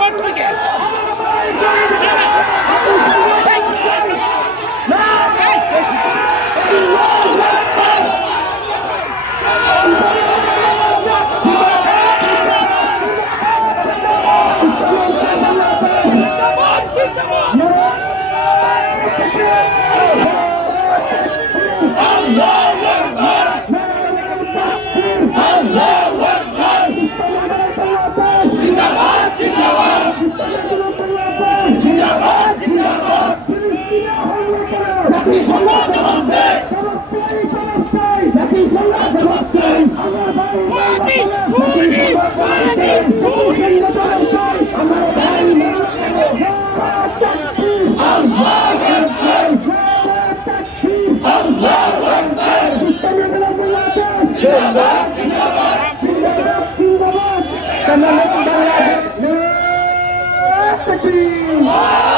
পর থেকে। Come on. Whoa!